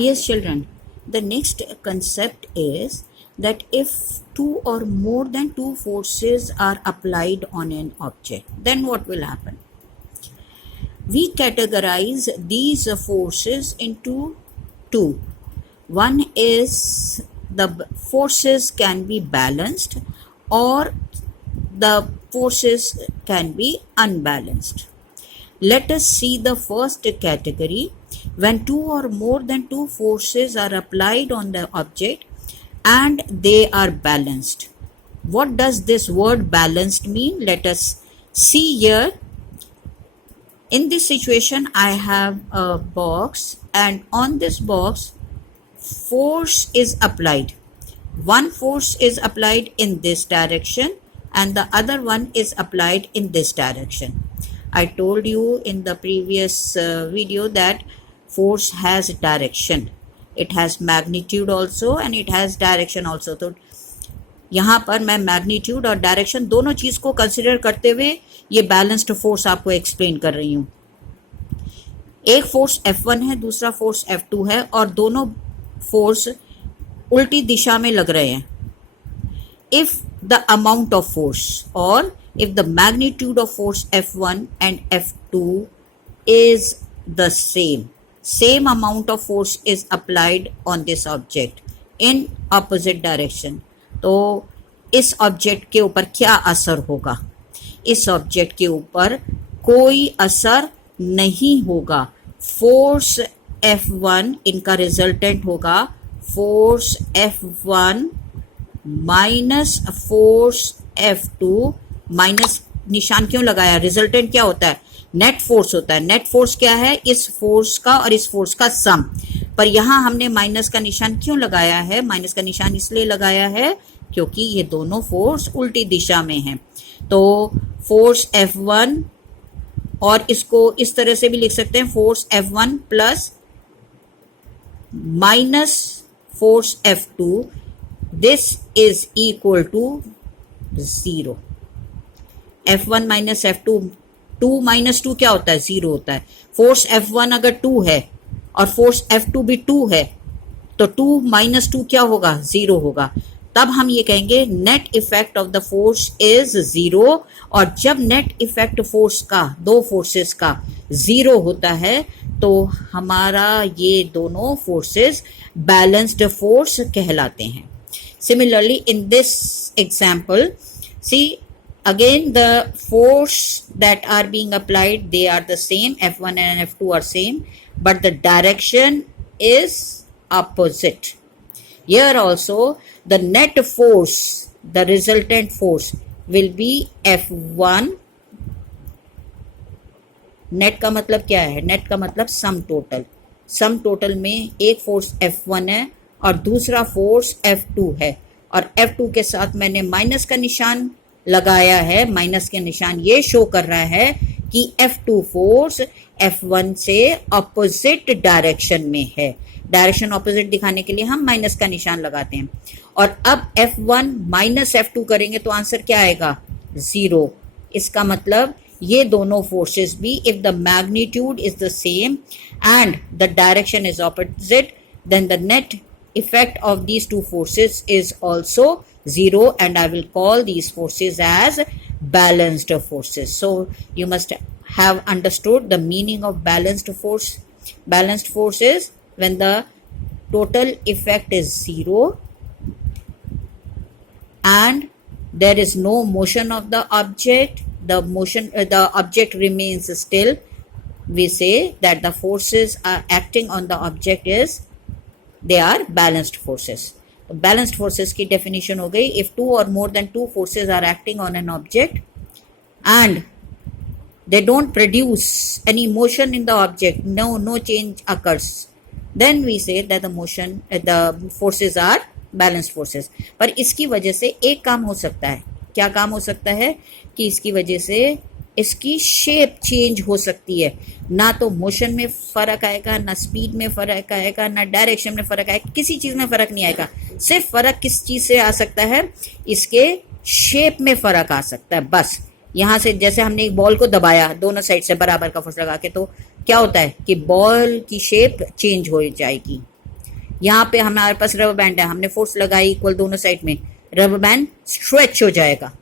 Yes, children. The next concept is that if two or more than two forces are applied on an object, then what will happen? We categorize these forces into two. One is the forces can be balanced or the forces can be unbalanced. Let us see the first category. When two or more than two forces are applied on the object and they are balanced. What does this word balanced mean? Let us see here. In this situation, I have a box, and on this box, force is applied. One force is applied in this direction and the other one is applied in this direction. I told you in the previous video that force has direction. It has magnitude also and it has direction also. तो यहाँ पर मैं magnitude और direction दोनों चीज को consider करते हुए ये बैलेंस्ड फोर्स आपको एक्सप्लेन कर रही हूँ. एक फोर्स F1 है, दूसरा फोर्स F2 है और दोनों फोर्स उल्टी दिशा में लग रहे हैं. If the amount of force or if the magnitude of force F1 and F2 is the same amount of force is applied on this object in opposite direction. तो इस ऑब्जेक्ट के ऊपर क्या असर होगा? इस ऑब्जेक्ट के ऊपर कोई असर नहीं होगा. फोर्स F1 इनका रिजल्टेंट होगा force F1 minus force F2 minus निशान क्यों लगाया? रिजल्टेंट क्या होता है? नेट फोर्स होता है. नेट फोर्स क्या है? इस फोर्स का और इस फोर्स का सम. पर यहां हमने माइनस का निशान क्यों लगाया है? माइनस का निशान इसलिए लगाया है क्योंकि ये दोनों फोर्स उल्टी दिशा में हैं. तो फोर्स F1 और इसको इस तरह से भी लिख सकते हैं force F1 plus minus force F2, this is equal to 0. F1 minus F2, 2 minus 2 क्या होता है? 0 होता है. फोर्स F1 अगर 2 है और फोर्स F2 भी 2 है तो 2 माइनस 2 क्या होगा? 0 होगा. तब हम ये कहेंगे net effect of the force is 0. और जब नेट इफेक्ट फोर्स का, दो फोर्सेस का 0 होता है तो हमारा ये दोनों फोर्सेस बैलेंस्ड फोर्स कहलाते हैं. Similarly in this example, see again the force that are being applied, they are the same. F1 and F2 are same, but the direction is opposite. Here also the net force, the resultant force will be F1. Net का मतलब क्या है? Net का मतलब sum total. Sum total में एक force F1 है और दूसरा फोर्स F2 है और F2 के साथ मैंने माइनस का निशान लगाया है. माइनस के निशान ये शो कर रहा है कि F2 फोर्स F1 से ऑपोजिट डायरेक्शन में है. डायरेक्शन ऑपोजिट दिखाने के लिए हम माइनस का निशान लगाते हैं. और अब F1 माइनस F2 करेंगे तो आंसर क्या आएगा? 0. इसका मतलब ये दोनों फोर्सेस भी, if the magnitude is the same and the direction is opposite, then the net effect of these two forces is also 0 and I will call these forces as balanced forces. So you must have understood the meaning of balanced force. Balanced force is when the total effect is 0 and there is no motion of the object. The object remains still. We say that the forces are acting on the object is, they are balanced forces. Balanced forces की definition हो गई, if two or more than two forces are acting on an object and they don't produce any motion in the object, no change occurs, then we say that the forces are balanced forces. पर इसकी वजह से एक काम हो सकता है. क्या काम हो सकता है? कि इसकी वजह से इसकी शेप चेंज हो सकती है. ना तो मोशन में फर्क आएगा, ना स्पीड में फर्क आएगा, ना डायरेक्शन में फर्क आएगा, किसी चीज में फर्क नहीं आएगा. सिर्फ फर्क किस चीज से आ सकता है? इसके शेप में फर्क आ सकता है. बस यहाँ से जैसे हमने एक बॉल को दबाया दोनों साइड से बराबर का फोर्स लगा के, तो क्या होता है कि बॉल की शेप चेंज हो जाएगी. यहाँ पे हमारे पास रबर बैंड है, हमने फोर्स लगाई इक्वल दोनों साइड में, रबर बैंड स्ट्रेच हो जाएगा।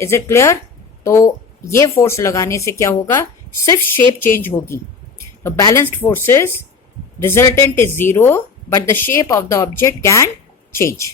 Is it clear? तो ये फोर्स लगाने से क्या होगा, सिर्फ शेप चेंज होगी। तो balanced forces, resultant is 0 but the shape of the object can change.